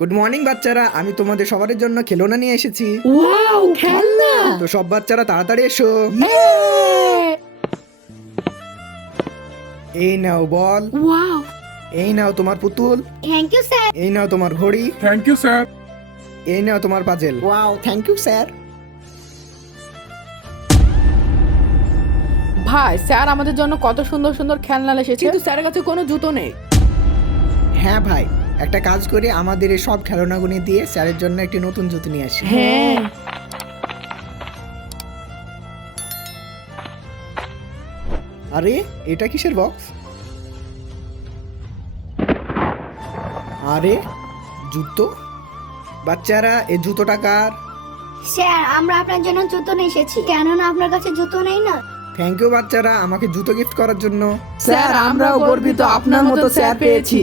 Good morning বাচ্চারা, আমি তোমাদের সবার জন্য খেলনা নিয়ে এসেছি। ওয়াও, খেলনা! তো সব বাচ্চারা তাড়াতাড়ি এসো। এই নাও বল, ওয়াও, এই নাও তোমার পুতুল, থ্যাংক ইউ স্যার। এই নাও তোমার ঘড়ি, থ্যাংক ইউ স্যার। এই নাও তোমার puzzle. Wow, thank you sir. ভাই স্যার আমাদের জন্য কত সুন্দর সুন্দর খেলনা এসেছে, কিন্তু স্যারের কাছে কোনো জুতো নেই। হ্যাঁ ভাই, একটা কাজ করে আমাদের এই সব খেলনাগুলি দিয়ে স্যারের জন্য একটি নতুন জুতো নিয়ে আসি। হ্যাঁ, আরে এটা কিসের বক্স? আরে জুতো। বাচ্চারা এই জুতোটা কার? স্যার, আমরা আপনার জন্য জুতো নিয়ে এসেছি, কেননা আপনার কাছে জুতো নেই না। থ্যাংক ইউ বাচ্চারা আমাকে জুতো গিফট করার জন্য। স্যার আমরাও গর্বিত আপনার মতো স্যার পেয়েছি।